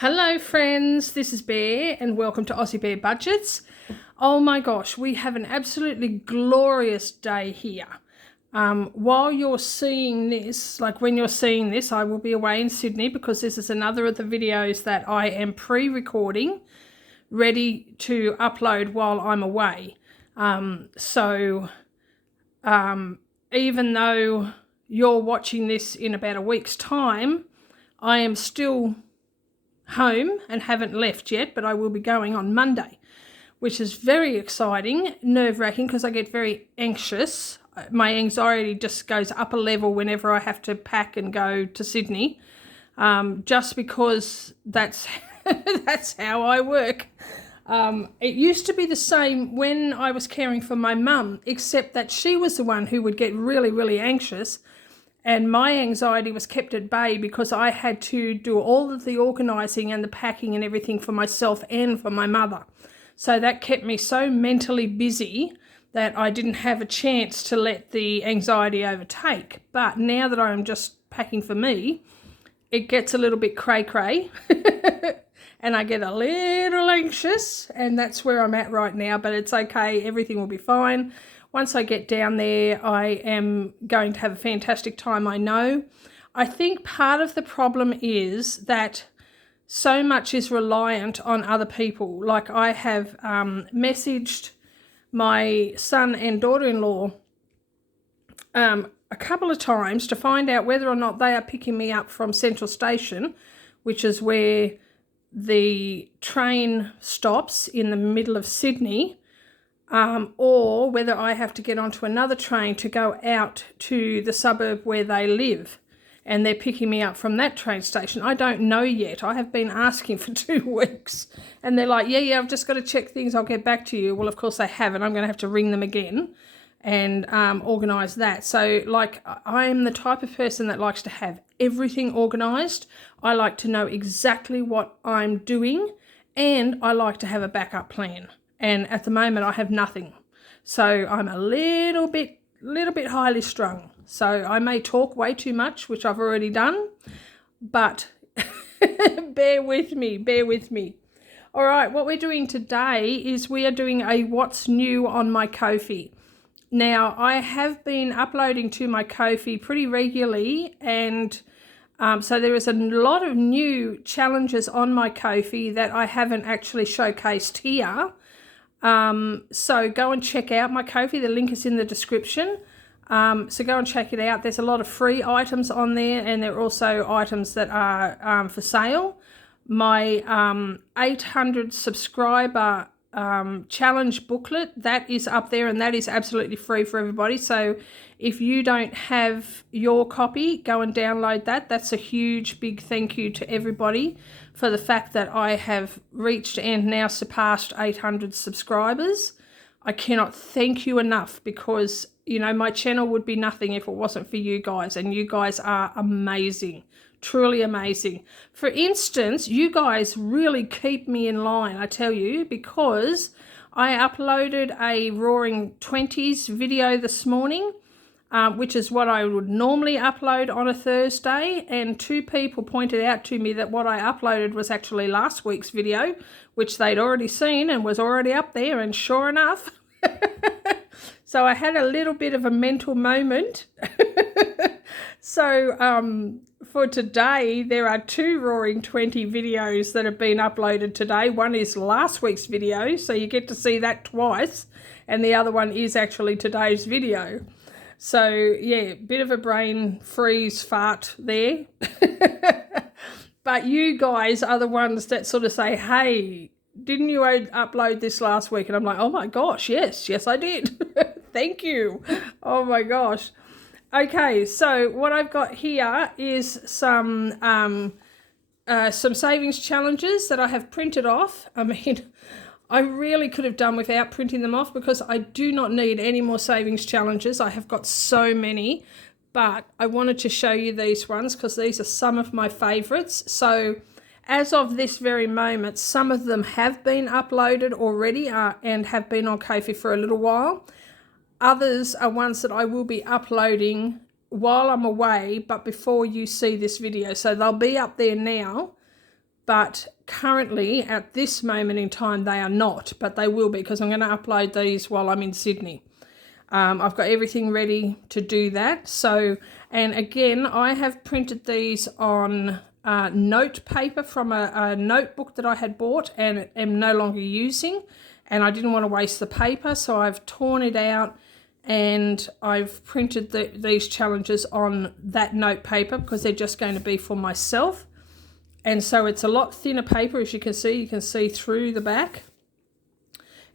Hello friends, this is Bear and welcome to Aussie Bear Budgets. Oh my gosh, we have an absolutely glorious day here. While you're seeing this, like when you're seeing this, I will be away in Sydney because this is another of the videos that I am pre-recording, ready to upload while I'm away. Even though you're watching this in about a week's time, I am still home and haven't left yet, but I will be going on Monday, which is very exciting, nerve-wracking because I get very anxious. My anxiety just goes up a level whenever I have to pack and go to Sydney, just because that's that's how I work. It used to be the same when I was caring for my mum, except that she was the one who would get really, really anxious. And my anxiety was kept at bay because I had to do all of the organising and the packing and everything for myself and for my mother. So that kept me so mentally busy that I didn't have a chance to let the anxiety overtake. But now that I'm just packing for me, it gets a little bit cray-cray and I get a little anxious, and that's where I'm at right now. But it's okay, everything will be fine. Once I get down there, I am going to have a fantastic time, I know. I think part of the problem is that so much is reliant on other people. Like I have messaged my son and daughter-in-law a couple of times to find out whether or not they are picking me up from Central Station, which is where the train stops in the middle of Sydney, or whether I have to get onto another train to go out to the suburb where they live, and they're picking me up from that train station. I don't know yet. I have been asking for 2 weeks, and they're like, yeah, I've just got to check things. I'll get back to you. Well, of course they haven't. I'm going to have to ring them again and organise that. So, like, I am the type of person that likes to have everything organised. I like to know exactly what I'm doing, and I like to have a backup plan. And at the moment I have nothing. So I'm a little bit highly strung. So I may talk way too much, which I've already done, but bear with me. All right, what we're doing today is we are doing a what's new on my Ko-fi. Now, I have been uploading to my Ko-fi pretty regularly, and so there is a lot of new challenges on my Ko-fi that I haven't actually showcased here. So go and check out my Ko-fi. The link is in the description. So go and check it out. There's a lot of free items on there, and there are also items that are for sale. My 800 subscriber challenge booklet, that is up there, and that is absolutely free for everybody. So if you don't have your copy, go and download that. That's a huge big thank you to everybody for the fact that I have reached and now surpassed 800 subscribers. I cannot thank you enough because, you know, my channel would be nothing if it wasn't for you guys, and you guys are amazing. Truly amazing. For instance, you guys really keep me in line, I tell you, because I uploaded a Roaring 20s video this morning, which is what I would normally upload on a Thursday, and 2 people pointed out to me that what I uploaded was actually last week's video, which they'd already seen and was already up there, and sure enough. So I had a little bit of a mental moment. So for today, there are 2 Roaring 20 videos that have been uploaded today. One is last week's video, so you get to see that twice, and the other one is actually today's video. So yeah, bit of a brain freeze fart there. But you guys are the ones that sort of say, hey, didn't you upload this last week? And I'm like, oh my gosh, yes I did. Thank you. Oh my gosh. Okay, so what I've got here is some savings challenges that I have printed off. I mean, I really could have done without printing them off because I do not need any more savings challenges. I have got so many, but I wanted to show you these ones because these are some of my favorites. So as of this very moment, some of them have been uploaded already and have been on Ko-fi for a little while. Others are ones that I will be uploading while I'm away, but before you see this video. So they'll be up there now, but currently at this moment in time they are not, but they will be, because I'm going to upload these while I'm in Sydney. I've got everything ready to do that. So, and again, I have printed these on note paper from a notebook that I had bought and am no longer using, and I didn't want to waste the paper, so I've torn it out and I've printed these challenges on that note paper because they're just going to be for myself. And so it's a lot thinner paper, as you can see through the back.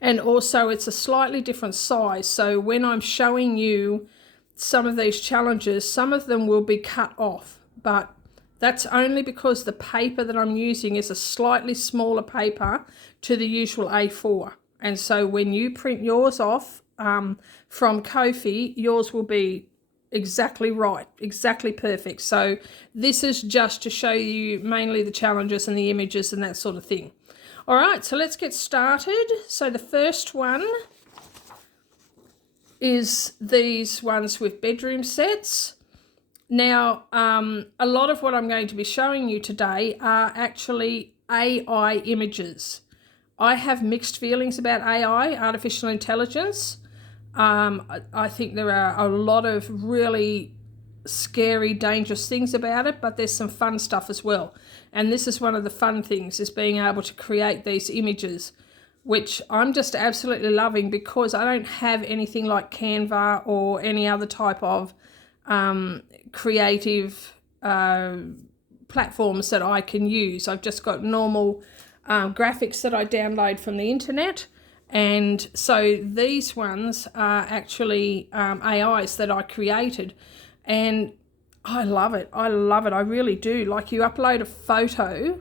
And also it's a slightly different size. So when I'm showing you some of these challenges, some of them will be cut off, but that's only because the paper that I'm using is a slightly smaller paper to the usual A4. And so when you print yours off from Ko-fi, yours will be exactly right, exactly perfect. So this is just to show you mainly the challenges and the images and that sort of thing. All right, so let's get started. So the first one is these ones with bedroom sets. Now, a lot of what I'm going to be showing you today are actually AI images. I have mixed feelings about AI, artificial intelligence. I think there are a lot of really scary, dangerous things about it, but there's some fun stuff as well. And this is one of the fun things, is being able to create these images, which I'm just absolutely loving, because I don't have anything like Canva or any other type of creative platforms that I can use. I've just got normal graphics that I download from the internet. And so these ones are actually AIs that I created, and I love it. I love it. I really do. Like, you upload a photo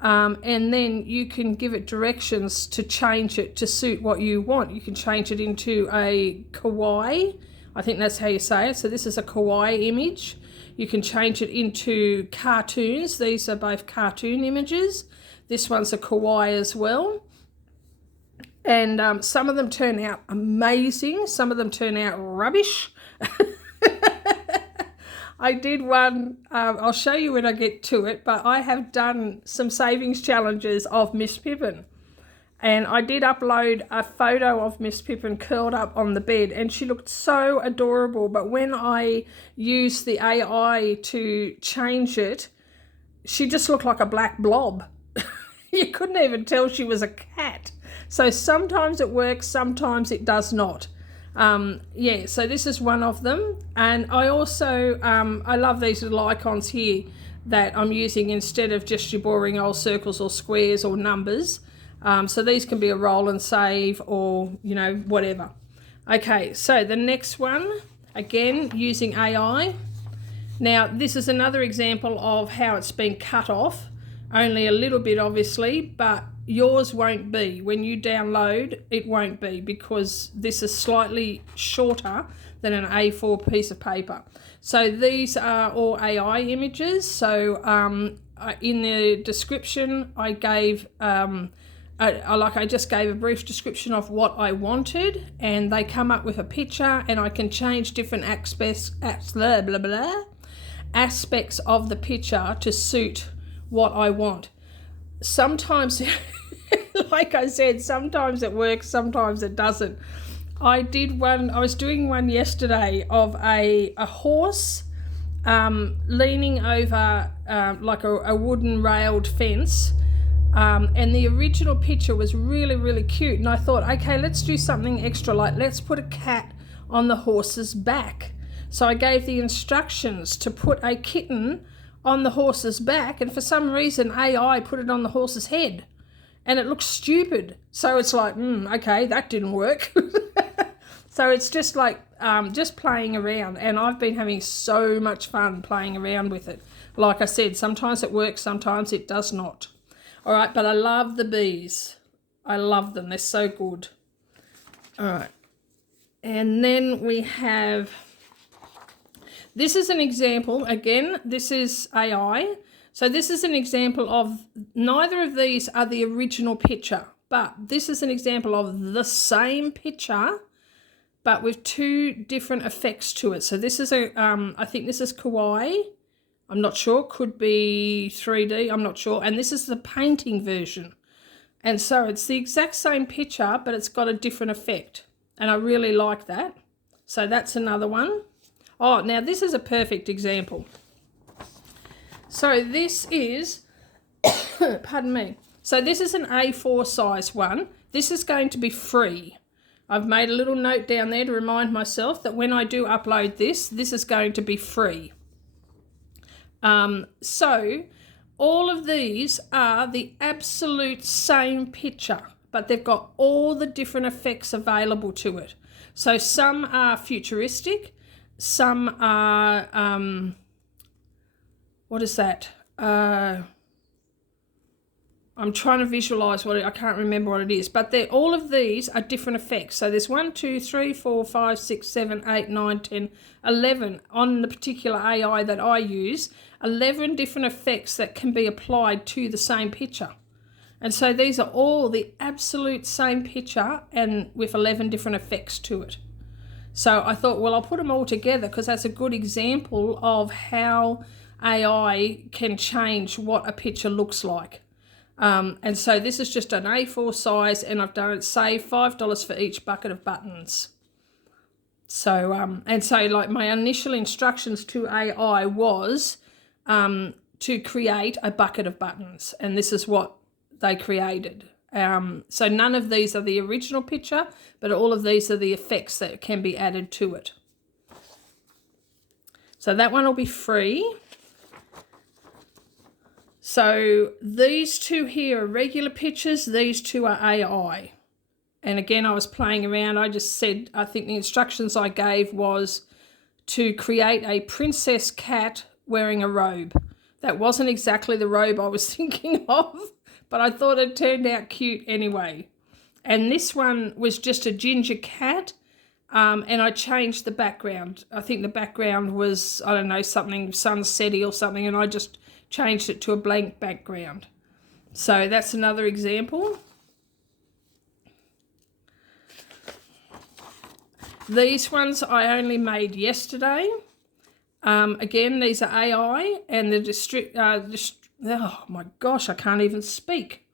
and then you can give it directions to change it to suit what you want. You can change it into a kawaii. I think that's how you say it. So this is a kawaii image. You can change it into cartoons. These are both cartoon images. This one's a kawaii as well. And some of them turn out amazing. Some of them turn out rubbish. I did one, I'll show you when I get to it, but I have done some savings challenges of Miss Pippin. And I did upload a photo of Miss Pippin curled up on the bed, and she looked so adorable. But when I used the AI to change it, she just looked like a black blob. You couldn't even tell she was a cat. So sometimes it works, sometimes it does not. Yeah, so this is one of them. And I also, I love these little icons here that I'm using instead of just your boring old circles or squares or numbers. So these can be a roll and save, or, you know, whatever. Okay, so the next one, again, using AI. Now, this is another example of how it's been cut off, only a little bit, obviously, but yours won't be. When you download, it won't be, because this is slightly shorter than an A4 piece of paper. So these are all AI images. So in the description, I gave, I just gave a brief description of what I wanted, and they come up with a picture, and I can change different aspects of the picture to suit what I want. Sometimes, like I said, sometimes it works, sometimes it doesn't. I was doing one yesterday of a horse leaning over like a wooden railed fence, and the original picture was really, really cute, and I thought, okay, let's do something extra, like let's put a cat on the horse's back. So I gave the instructions to put a kitten on the horse's back, and for some reason AI put it on the horse's head, and it looks stupid. So it's like, okay, that didn't work. So it's just like just playing around, and I've been having so much fun playing around with it. Like I said, sometimes it works, sometimes it does not. All right, but I love the bees. I love them. They're so good. All right, and then we have, this is an example. Again, this is AI. So this is an example of, neither of these are the original picture, but this is an example of the same picture, but with two different effects to it. So this is I think this is kawaii. I'm not sure, could be 3D, I'm not sure. And this is the painting version. And so it's the exact same picture, but it's got a different effect. And I really like that. So that's another one. Oh, now this is a perfect example. So this is, pardon me. So this is an A4 size one. This is going to be free. I've made a little note down there to remind myself that when I do upload this, this is going to be free. So all of these are the absolute same picture, but they've got all the different effects available to it. So some are futuristic, some are, what is that? I'm trying to visualize I can't remember what it is, but all of these are different effects. So there's 1, 2, 3, 4, 5, 6, 7, 8, 9, 10, 11 on the particular AI that I use, 11 different effects that can be applied to the same picture. And so these are all the absolute same picture and with 11 different effects to it. So I thought, well, I'll put them all together because that's a good example of how AI can change what a picture looks like. And so this is just an A4 size, and I've done it, save $5 for each bucket of buttons. So, and so like my initial instructions to AI was to create a bucket of buttons, and this is what they created. So none of these are the original picture, but all of these are the effects that can be added to it. So that one will be free. So these two here are regular pictures, these two are AI. And again, I was playing around. I just said, I think the instructions I gave was to create a princess cat wearing a robe. That wasn't exactly the robe I was thinking of, but I thought it turned out cute anyway. And this one was just a ginger cat, and I changed the background. I think the background was, I don't know, something sunsetty or something, and I just changed it to a blank background. So that's another example. These ones I only made yesterday. Again, these are AI, and the oh my gosh, I can't even speak.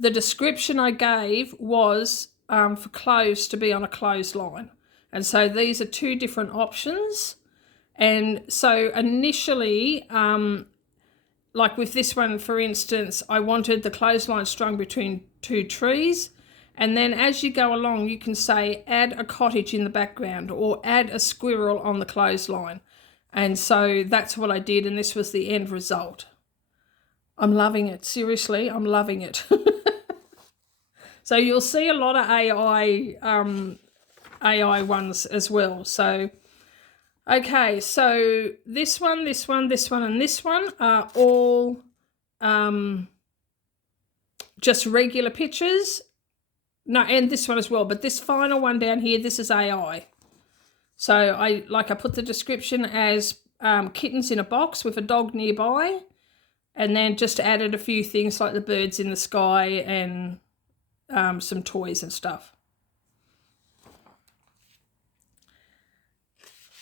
The description I gave was for clothes to be on a clothesline. And so these are two different options. And so initially, like with this one, for instance, I wanted the clothesline strung between two trees. And then as you go along, you can say, add a cottage in the background or add a squirrel on the clothesline. And so that's what I did, and this was the end result. I'm loving it. Seriously, I'm loving it. So you'll see a lot of AI ones as well. So, okay, so this one, and this one are all just regular pictures. No, and this one as well, but this final one down here, this is AI. So I put the description as kittens in a box with a dog nearby, and then just added a few things like the birds in the sky and some toys and stuff.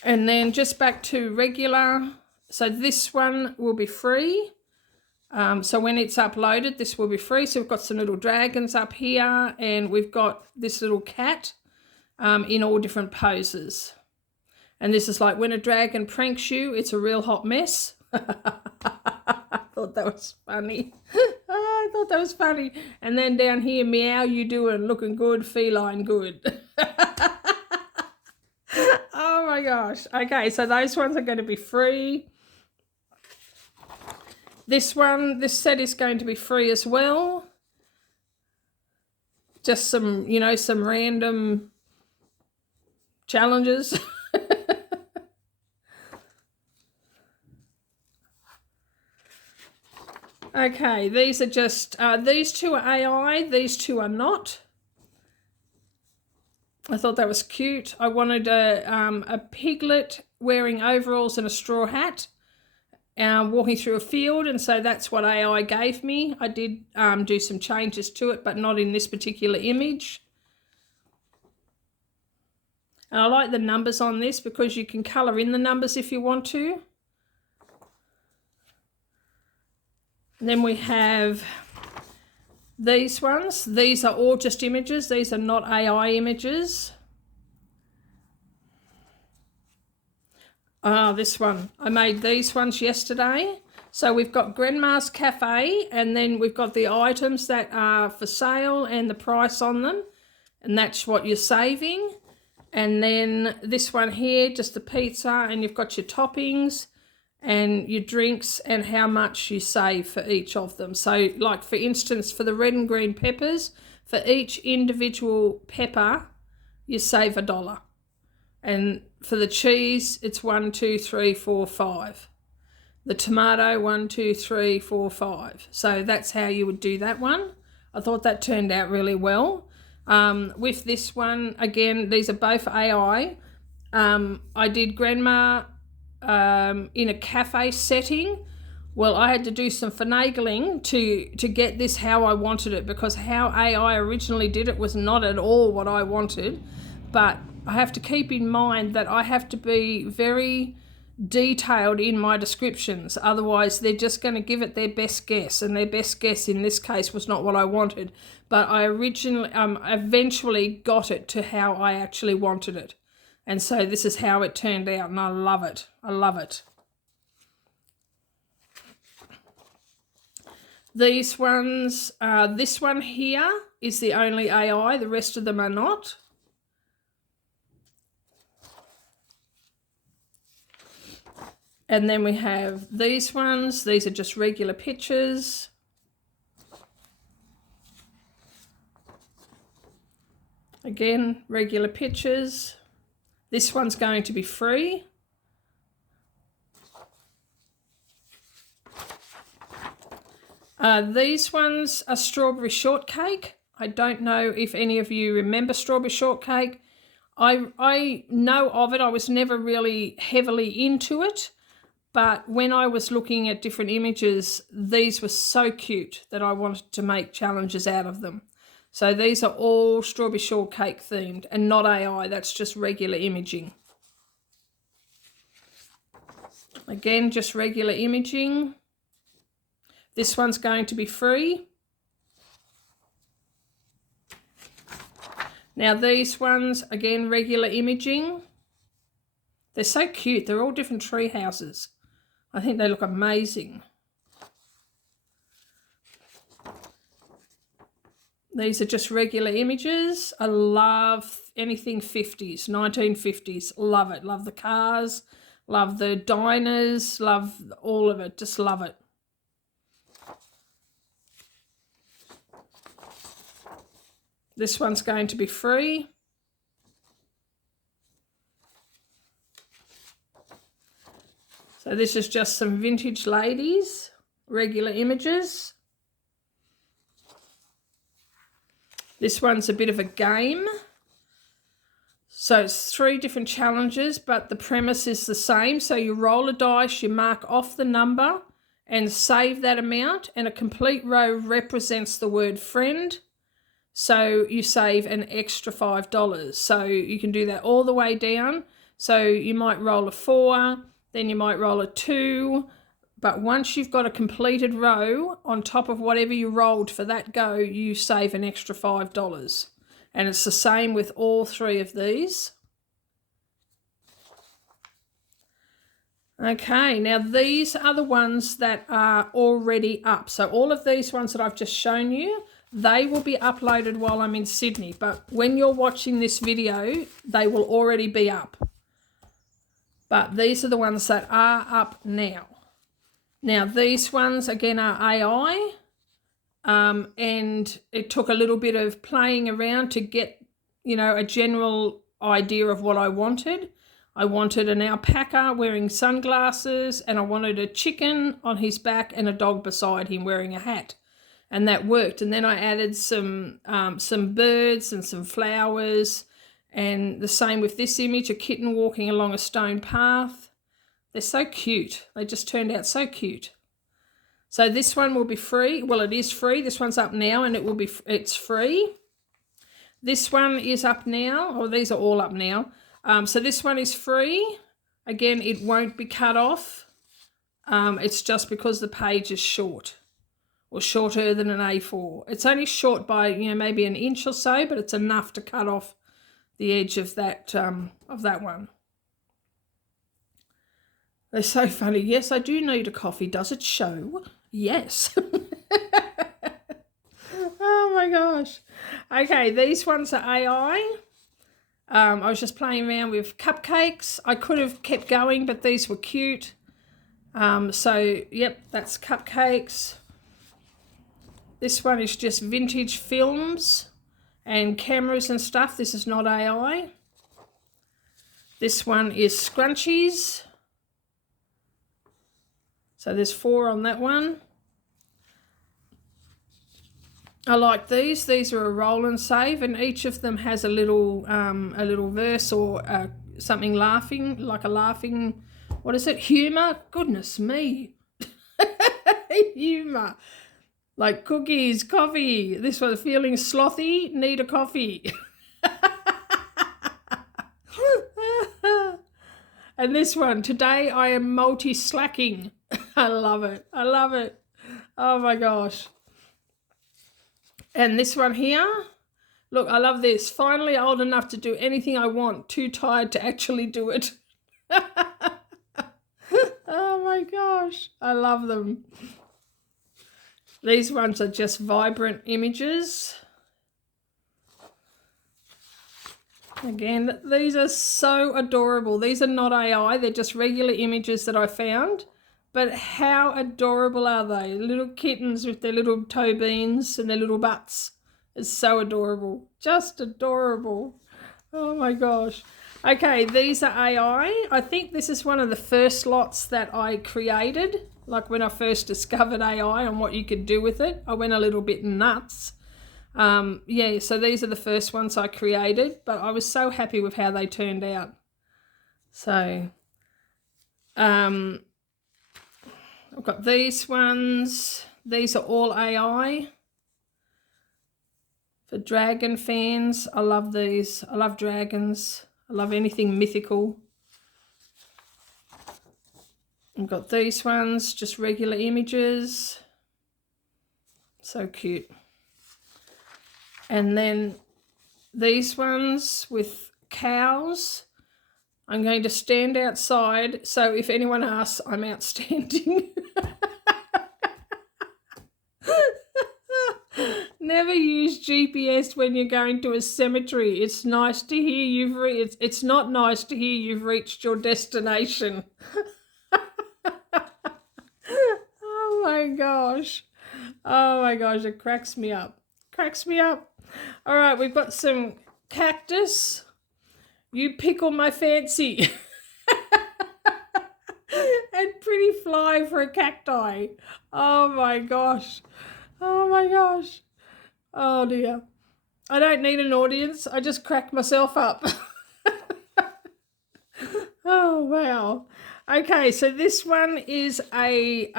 And then just back to regular. So this one will be free. So when it's uploaded, this will be free. So we've got some little dragons up here, and we've got this little cat in all different poses. And this is like when a dragon pranks you, it's a real hot mess. I thought that was funny. I thought that was funny. And then down here, meow, you doing, looking good, feline good. Oh my gosh. Okay, so those ones are going to be free. This one, this set is going to be free as well. Just some, you know, some random challenges. Okay, these are just, these two are AI, these two are not. I thought that was cute. I wanted a piglet wearing overalls and a straw hat, walking through a field, and so that's what AI gave me. I did do some changes to it, but not in this particular image. And I like the numbers on this because you can colour in the numbers if you want to. And then we have these ones. These are all just images. These are not AI images. This one. I made these ones yesterday. So we've got Grandma's Cafe, and then we've got the items that are for sale and the price on them. And that's what you're saving. And then this one here, just the pizza, and you've got your toppings and your drinks and how much you save for each of them. So like for instance, for the red and green peppers, for each individual pepper, you save $1. And for the cheese, it's 1, 2, 3, 4, 5. The tomato, 1, 2, 3, 4, 5. So that's how you would do that one. I thought that turned out really well. With this one, again, these are both AI. I did Grandma in a cafe setting. Well, I had to do some finagling to get this how I wanted it, because how AI originally did it was not at all what I wanted. But I have to keep in mind that I have to be very detailed in my descriptions, otherwise they're just going to give it their best guess, and their best guess in this case was not what I wanted. But I eventually got it to how I actually wanted it, and so this is how it turned out, and I love it. I love it. These ones, this one here is the only AI, the rest of them are not. And then we have these ones. These are just regular pictures. Again, regular pictures. This one's going to be free. These ones are strawberry shortcake. I don't know if any of you remember strawberry shortcake. I know of it. I was never really heavily into it. But when I was looking at different images, these were so cute that I wanted to make challenges out of them. So these are all strawberry shortcake themed and not AI, that's just regular imaging. Again, just regular imaging. This one's going to be free. Now these ones, again, regular imaging. They're so cute, they're all different tree houses. I think they look amazing. These are just regular images. I love anything 50s, 1950s. Love it. Love the cars, love the diners, love all of it. Just love it. This one's going to be free. So this is just some vintage ladies, regular images. This one's a bit of a game. So it's 3 different challenges, but the premise is the same. So you roll a dice, you mark off the number and save that amount, and a complete row represents the word friend. So you save an extra $5. So you can do that all the way down. So you might roll a 4, then you might roll a 2, but once you've got a completed row on top of whatever you rolled for that go, you save an extra $5. And it's the same with all 3 of these. Okay, now these are the ones that are already up. So all of these ones that I've just shown you, they will be uploaded while I'm in Sydney, but when you're watching this video, they will already be up. But these are the ones that are up now. Now these ones again are AI, and it took a little bit of playing around to get, a general idea of what I wanted. I wanted an alpaca wearing sunglasses, and I wanted a chicken on his back and a dog beside him wearing a hat, and that worked. And then I added some birds and some flowers. And the same with this image, a kitten walking along a stone path. They're so cute. They just turned out so cute. So this one will be free. Well, it is free. This one's up now, and it's free. This one is up now. Oh, these are all up now. So this one is free. Again, it won't be cut off. It's just because the page is short. or shorter than an A4. It's only short by, maybe an inch or so, but it's enough to cut off the edge of that one. They're so funny. Yes, I do need a coffee. Does it show? Yes. Oh my gosh. Okay, these ones are AI. I was just playing around with cupcakes. I could have kept going, but these were cute. So, yep, that's cupcakes. This one is just vintage films and cameras and stuff. This is not AI. This one is scrunchies. So there's 4 on that one. I like these. These are a roll and save, and each of them has a little verse or something laughing, like a laughing, what is it? Humour? Goodness me. Humour. Like cookies, coffee. This one, feeling slothy, need a coffee. And this one, today I am multi-slacking. I love it. I love it. Oh my gosh. And this one here, look, I love this. Finally old enough to do anything I want, too tired to actually do it. Oh my gosh, I love them. These ones are just vibrant images. Again, these are so adorable. These are not AI, they're just regular images that I found. But how adorable are they? Little kittens with their little toe beans and their little butts. It's so adorable. Just adorable. Oh my gosh. Okay, these are AI. I think this is one of the first lots that I created. Like when I first discovered AI and what you could do with it. I went a little bit nuts. Yeah, so these are the first ones I created. But I was so happy with how they turned out. So, I've got these ones. These are all AI. For dragon fans, I love these. I love dragons. I love anything mythical. I've got these ones, just regular images. So cute. And then these ones with cows. I'm going to stand outside, so if anyone asks, I'm outstanding. Never use GPS when you're going to a cemetery. It's nice to hear it's not nice to hear you've reached your destination. Oh my gosh. Oh my gosh, it cracks me up. Cracks me up. All right, we've got some cactus. You pickle my fancy. And pretty fly for a cacti. Oh my gosh. Oh my gosh. Oh dear. I don't need an audience. I just crack myself up. Oh wow. Okay, so this one is a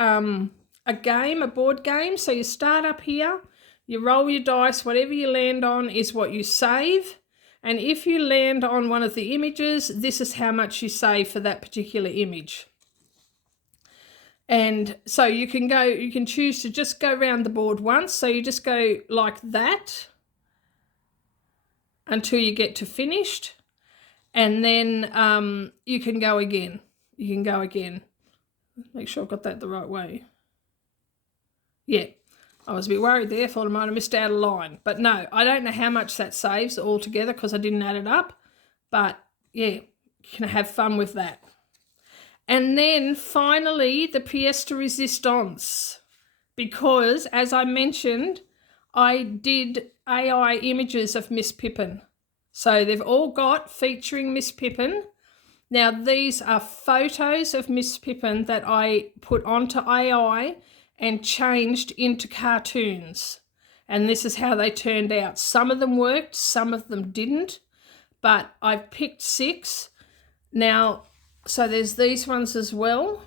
game, a board game. So you start up here, you roll your dice, whatever you land on is what you save. And if you land on one of the images, this is how much you save for that particular image. And so you can choose to just go around the board once. So you just go like that until you get to finished. And then you can go again. You can go again. Make sure I've got that the right way. Yeah. I was a bit worried there, thought I might have missed out a line. But no, I don't know how much that saves altogether because I didn't add it up. But yeah, you can have fun with that. And then finally, the pièce de résistance. Because, as I mentioned, I did AI images of Miss Pippin. So they've all got featuring Miss Pippin. Now, these are photos of Miss Pippin that I put onto AI and changed into cartoons. And this is how they turned out. Some of them worked, some of them didn't, but I've picked 6. Now, so there's these ones as well.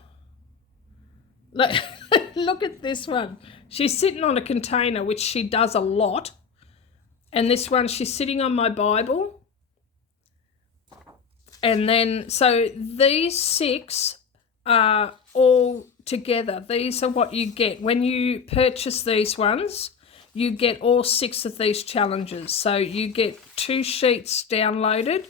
Look at this one. She's sitting on a container, which she does a lot. And this one, she's sitting on my Bible. And then, so these 6 are all together. These are what you get. When you purchase these ones, you get all 6 of these challenges. So you get 2 sheets downloaded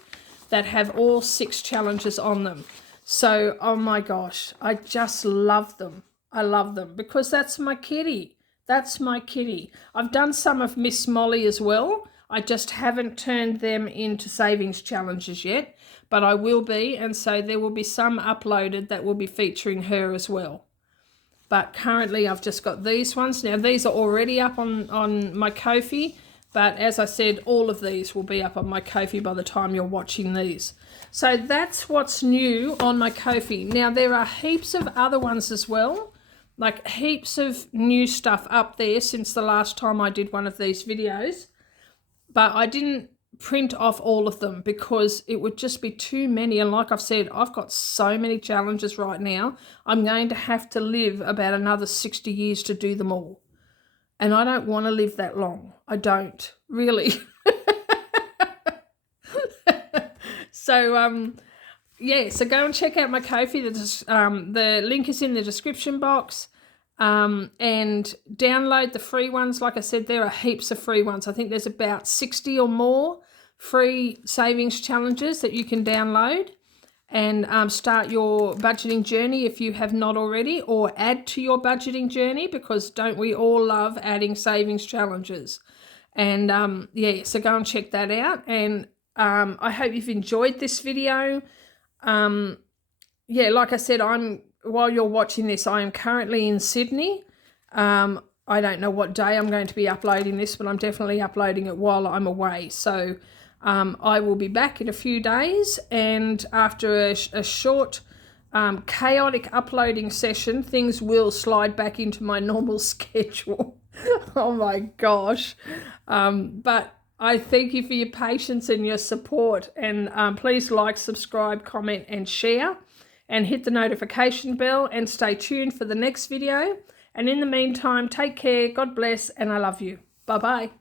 that have all 6 challenges on them. So, oh my gosh, I just love them. I love them because that's my kitty. That's my kitty. I've done some of Miss Molly as well. I just haven't turned them into savings challenges yet, but I will be, and so there will be some uploaded that will be featuring her as well. But currently I've just got these ones. Now these are already up on my Ko-fi, but as I said, all of these will be up on my Ko-fi by the time you're watching these. So that's what's new on my Ko-fi. Now there are heaps of other ones as well, like heaps of new stuff up there since the last time I did one of these videos. But I didn't print off all of them because it would just be too many. And like I've said, I've got so many challenges right now. I'm going to have to live about another 60 years to do them all. And I don't want to live that long. I don't, really. So, yeah, so go and check out my Ko-fi. The link is in the description box. And download the free ones. Like I said, there are heaps of free ones. I think there's about 60 or more free savings challenges that you can download and start your budgeting journey if you have not already, or add to your budgeting journey, because don't we all love adding savings challenges? And yeah, so go and check that out. And I hope you've enjoyed this video. Yeah, like I said, while you're watching this, I am currently in Sydney. I don't know what day I'm going to be uploading this, but I'm definitely uploading it while I'm away. So I will be back in a few days, and after a short chaotic uploading session, things will slide back into my normal schedule. Oh my gosh. But I thank you for your patience and your support, and please like, subscribe, comment and share. And hit the notification bell and stay tuned for the next video. And in the meantime, take care, God bless, and I love you. Bye-bye.